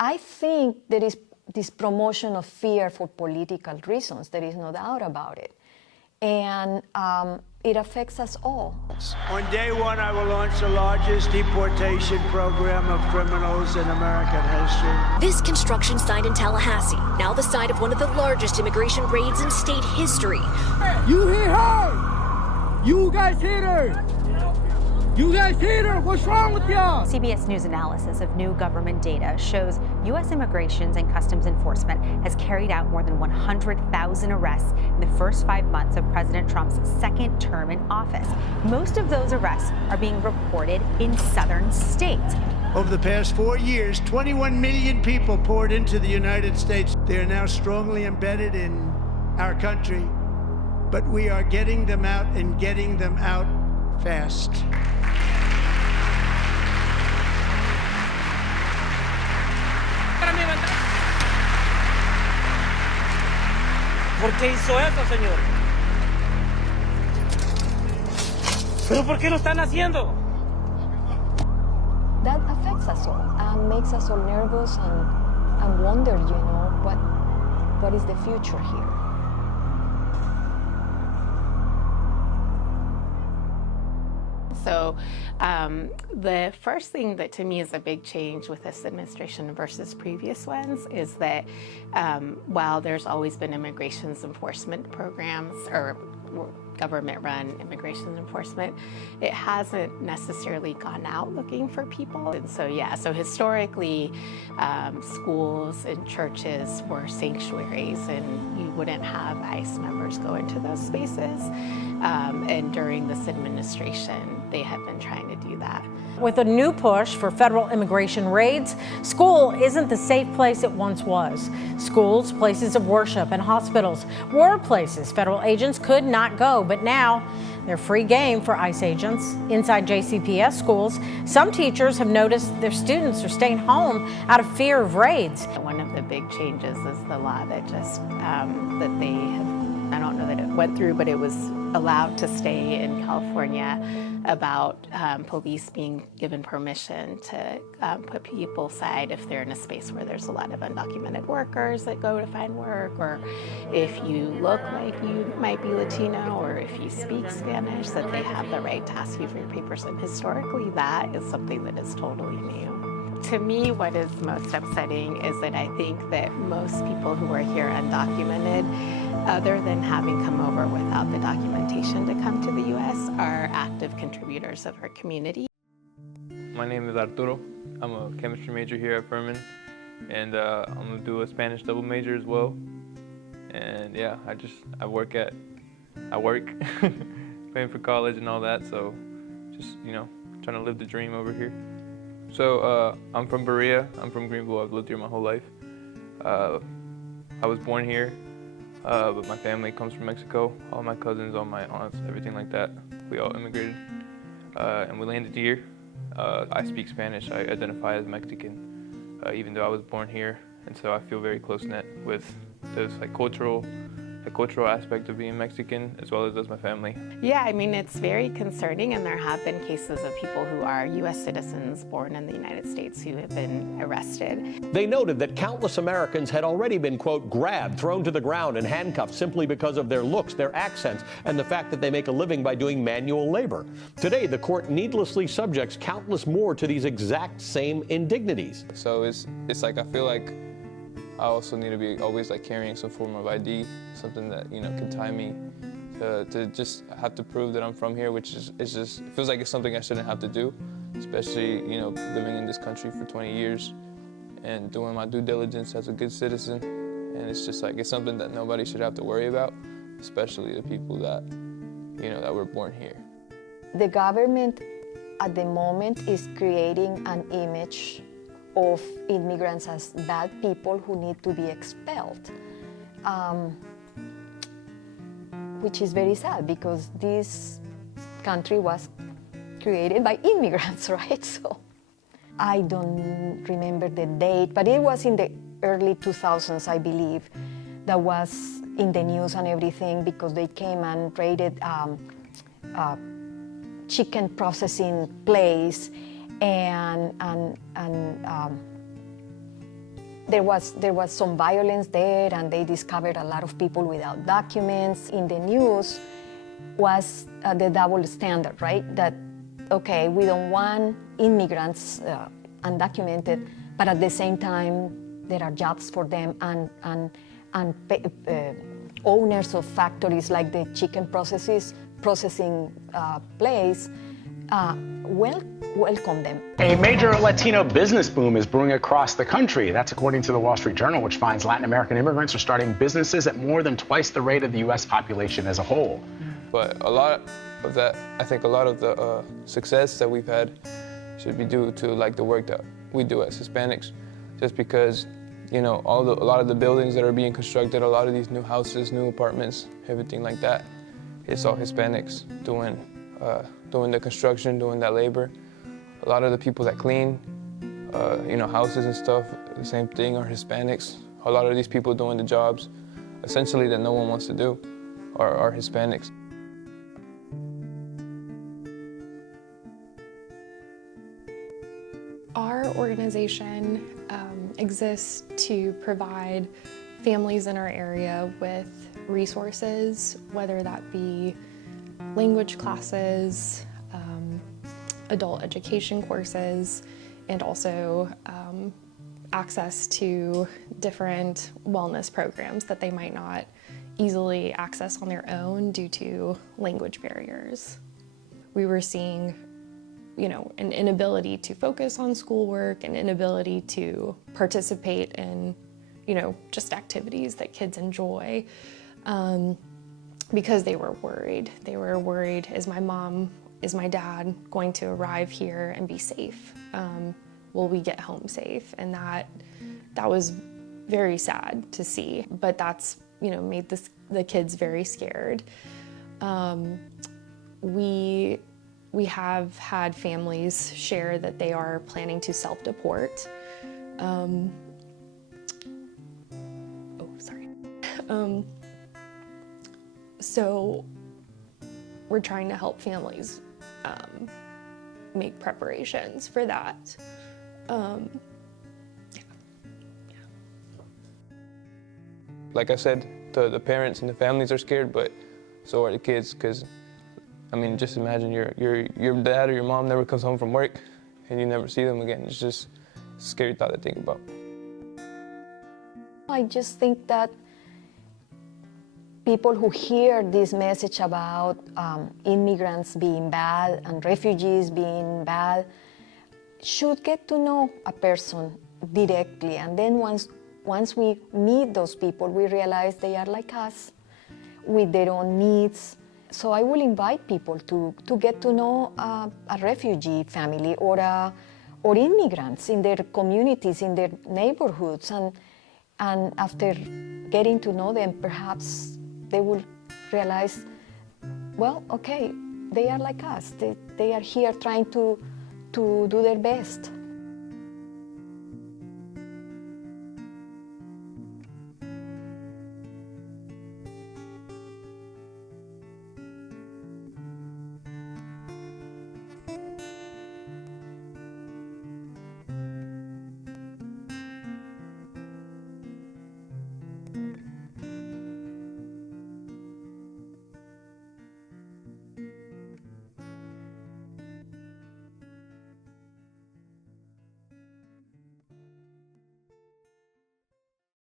I think there is this promotion of fear for political reasons. There is no doubt about it. And it affects us all. On day one, I will launch the largest deportation program of criminals in American history. This construction site in Tallahassee, now the site of one of the largest immigration raids in state history. You hit her! You guys hit her! You guys hit her! What's wrong with y'all? CBS News analysis of new government data shows U.S. Immigrations and Customs Enforcement has carried out more than 100,000 arrests in the first 5 months of President Trump's second term in office. Most of those arrests are being reported in southern states. Over the past 4 years, 21 million people poured into the United States. They are now strongly embedded in our country, but we are getting them out and getting them out fast. ¿Por qué hizo eso, señor? ¿Pero por qué lo están haciendo? That affects us all and makes us all nervous and wonder, what is the future here? So the first thing that to me is a big change with this administration versus previous ones is that while there's always been immigration enforcement programs or government-run immigration enforcement, it hasn't necessarily gone out looking for people. And so historically, schools and churches were sanctuaries, and you wouldn't have ICE members go into those spaces. And during this administration, they have been trying to do that. With a new push for federal immigration raids, school isn't the safe place it once was. Schools, places of worship, and hospitals were places federal agents could not go, but now they're free game for ICE agents. Inside JCPS schools, some teachers have noticed their students are staying home out of fear of raids. One of the big changes is the law that just, that they have, I don't know that it went through, but it was allowed to stay in California about police being given permission to put people aside if they're in a space where there's a lot of undocumented workers that go to find work, or if you look like you might be Latino, or if you speak Spanish, that they have the right to ask you for your papers. And historically, that is something that is totally new. To me, what is most upsetting is that I think that most people who are here undocumented, other than having come over without the documentation to come to the U.S., are active contributors of our community. My name is Arturo. I'm a chemistry major here at Furman, and I'm gonna do a Spanish double major as well. And yeah, I work paying for college and all that, so just, trying to live the dream over here. So I'm from Berea. I'm from Greenville. I've lived here my whole life. I was born here, but my family comes from Mexico. All my cousins, all my aunts, everything like that. We all immigrated, and we landed here. I speak Spanish. I identify as Mexican, even though I was born here, and so I feel very close-knit with this cultural aspect of being Mexican, as well as does my family. Yeah, I mean, it's very concerning, and there have been cases of people who are U.S. citizens born in the United States who have been arrested. They noted that countless Americans had already been, quote, grabbed, thrown to the ground, and handcuffed simply because of their looks, their accents, and the fact that they make a living by doing manual labor. Today, the court needlessly subjects countless more to these exact same indignities. So it's like I feel like I also need to be always carrying some form of ID, something that can tie me to just have to prove that I'm from here, which is just it feels like it's something I shouldn't have to do, especially living in this country for 20 years and doing my due diligence as a good citizen. And it's just it's something that nobody should have to worry about, especially the people that that were born here. The government at the moment is creating an image of immigrants as bad people who need to be expelled, which is very sad because this country was created by immigrants, right? So I don't remember the date, but it was in the early 2000s, I believe, that was in the news and everything because they came and raided chicken processing place and there was some violence there, and they discovered a lot of people without documents. In the news was the double standard, right? That, okay, we don't want immigrants undocumented, but at the same time, there are jobs for them, and owners of factories like the chicken processing place welcome them. A major Latino business boom is brewing across the country. That's according to the Wall Street Journal, which finds Latin American immigrants are starting businesses at more than twice the rate of the U.S. population as a whole. But a lot of that, I think a lot of the success that we've had should be due to like the work that we do as Hispanics. Just because, you know, a lot of the buildings that are being constructed, a lot of these new houses, new apartments, everything like that, it's all Hispanics doing the construction, doing that labor. A lot of the people that clean, you know, houses and stuff, the same thing, are Hispanics. A lot of these people doing the jobs, essentially, that no one wants to do, are Hispanics. Our organization exists to provide families in our area with resources, whether that be language classes, adult education courses, and also access to different wellness programs that they might not easily access on their own due to language barriers. We were seeing, you know, an inability to focus on schoolwork, an inability to participate in, you know, just activities that kids enjoy, because they were worried. They were worried, is my dad going to arrive here and be safe? Will we get home safe? And that was very sad to see, but that's, you know, made the kids very scared. We have had families share that they are planning to self-deport. So we're trying to help families make preparations for that. Like I said, the parents and the families are scared, but so are the kids, because I mean, just imagine your dad or your mom never comes home from work and you never see them again. It's just a scary thought to think about. I just think that people who hear this message about immigrants being bad and refugees being bad should get to know a person directly. And then once we meet those people, we realize they are like us with their own needs. So I will invite people to get to know a refugee family or immigrants in their communities, in their neighborhoods. And after getting to know them, perhaps they will realize, well, okay, they are like us. They are here trying to do their best.